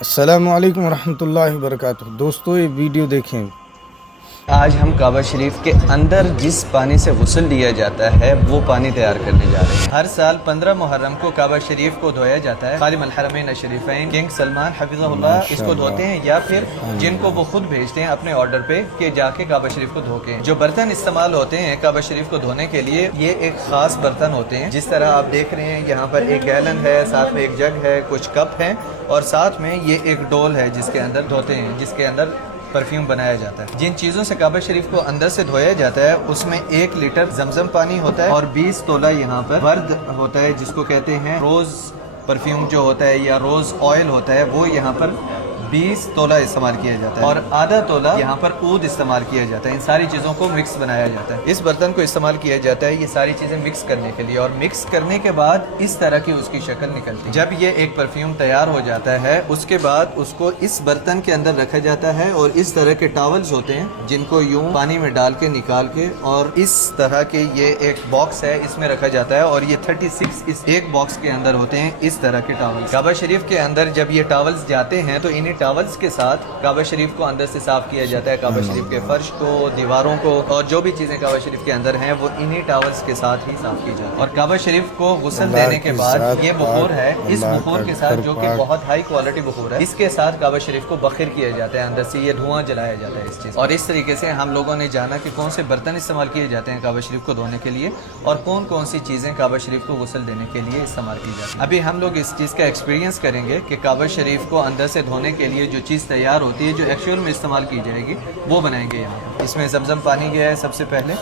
السلام علیکم ورحمۃ اللہ وبرکاتہ۔ دوستو یہ ویڈیو دیکھیں۔ آج ہم کعبہ شریف کے اندر جس پانی سے غسل لیا جاتا ہے وہ پانی تیار کرنے جا رہے ہیں۔ ہر سال 15 محرم کو کعبہ شریف کو دھویا جاتا ہے۔ خادم الحرمین الشریفین کنگ سلمان حفظہ اللہ اس کو دھوتے ہیں، یا پھر جن کو وہ خود بھیجتے ہیں اپنے آرڈر پہ کہ جا کے کعبہ شریف کو دھو کے۔ جو برتن استعمال ہوتے ہیں کعبہ شریف کو دھونے کے لیے، یہ ایک خاص برتن ہوتے ہیں، جس طرح آپ دیکھ رہے ہیں یہاں پر ایک گیلن ہے، ساتھ میں ایک جگ ہے، کچھ کپ ہیں، اور ساتھ میں یہ ایک ڈول ہے جس کے اندر دھوتے ہیں، جس کے اندر پرفیوم بنایا جاتا ہے۔ جن چیزوں سے کعبہ شریف کو اندر سے دھویا جاتا ہے اس میں 1 لیٹر زمزم پانی ہوتا ہے، اور 20 تولہ یہاں پر ورد ہوتا ہے، جس کو کہتے ہیں روز پرفیوم جو ہوتا ہے یا روز آئل ہوتا ہے، وہ یہاں پر 20 تولہ استعمال کیا جاتا ہے، اور آدھا تولہ یہاں پر عود استعمال کیا جاتا ہے۔ ان ساری چیزوں کو مکس بنایا جاتا ہے۔ اس برتن کو استعمال کیا جاتا ہے یہ ساری چیزیں مکس کرنے کے لیے، اور مکس کرنے کے بعد اس طرح کی اس کی شکل نکلتی ہے۔ جب یہ ایک پرفیوم تیار ہو جاتا ہے اس کے بعد اس کو اس برتن کے اندر رکھا جاتا ہے، اور اس طرح کے ٹاولز ہوتے ہیں جن کو یوں پانی میں ڈال کے نکال کے، اور اس طرح کے یہ ایک باکس ہے اس میں رکھا جاتا ہے، اور یہ 36 اس ایک باکس کے اندر ہوتے ہیں اس طرح کے ٹاول۔ کعبہ شریف کے اندر جب یہ ٹاولز جاتے ہیں تو انہیں ٹاولز کے ساتھ کعبہ شریف کو اندر سے صاف کیا جاتا ہے، کعبہ شریف کے فرش کو، دیواروں کو، اور جو بھی چیزیں کعبہ شریف کے اندر ہیں وہ انہی ٹاولز کے ساتھ ہی صاف کی جاتی ہے۔ اور کعبہ شریف کو غسل دینے کے بعد یہ بخور ہے، اس بخور کے ساتھ جو کہ بہت ہائی کوالٹی بخور ہے، اس کے ساتھ کعبہ شریف کو بخیر کیا جاتا ہے، اندر سے یہ دھواں جلایا جاتا ہے اس چیز۔ اور اس طریقے سے ہم لوگوں نے جانا کہ کون سے برتن استعمال کیے جاتے ہیں کعبہ شریف کو دھونے کے لیے، اور کون کون سی چیزیں کعبہ شریف کو غسل دینے کے لیے استعمال کی جاتی ہیں۔ ابھی ہم لوگ اس چیز کا ایکسپیرینس کریں گے کہ کعبہ شریف کو اندر سے دھونے کے لیے جو چیز تیار ہوتی ہے، جو ایکچوئل میں استعمال کی جائے گی، وہ بنائیں گے یہاں۔ اس میں زمزم پانی گیا ہے سب سے پہلے،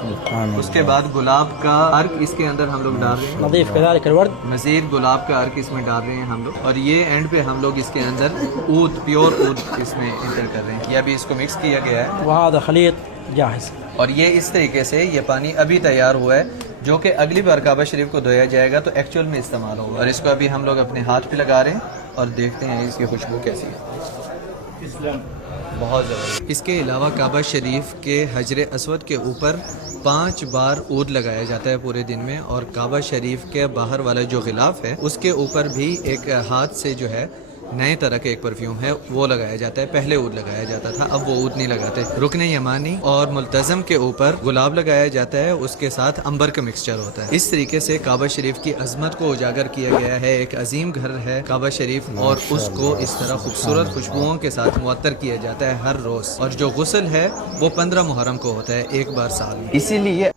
اس کے بعد گلاب کا عرق اس کے اندر ہم لوگ ڈال رہے ہیں، نظیف كذلك الورد، مزید گلاب کا عرق اس میں ڈال رہے ہیں ہم لوگ، اور یہ اینڈ پہ ہم لوگ اس کے اندر عود، پیور عود اس میں انٹر کر رہے ہیں۔ یہ ابھی اس کو مکس کیا گیا ہے، وهذا خليط جاهز. اور یہ اس طریقے سے یہ پانی ابھی تیار ہوا ہے، جو کہ اگلی بار کعبہ شریف کو دھویا جائے گا تو ایکچوئل میں استعمال ہوگا۔ اور اس کو ابھی ہم لوگ اپنے ہاتھ پہ لگا رہے ہیں اور دیکھتے ہیں اس کی خوشبو کیسی ہے۔ بہت زبردست۔ اس کے علاوہ کعبہ شریف کے حجر اسود کے اوپر 5 بار عود لگایا جاتا ہے پورے دن میں، اور کعبہ شریف کے باہر والا جو غلاف ہے اس کے اوپر بھی ایک ہاتھ سے جو ہے نئے طرح کا ایک پرفیوم ہے وہ لگایا جاتا ہے۔ پہلے عود لگایا جاتا تھا، اب وہ عود نہیں لگاتے۔ رکن یمانی اور ملتزم کے اوپر گلاب لگایا جاتا ہے، اس کے ساتھ عنبر کا مکسچر ہوتا ہے۔ اس طریقے سے کعبہ شریف کی عظمت کو اجاگر کیا گیا ہے۔ ایک عظیم گھر ہے کعبہ شریف، اور اس کو اس طرح خوبصورت خوشبوؤں کے ساتھ معطر کیا جاتا ہے ہر روز، اور جو غسل ہے وہ 15 محرم کو ہوتا ہے، ایک بار سال میں۔ اسی لیے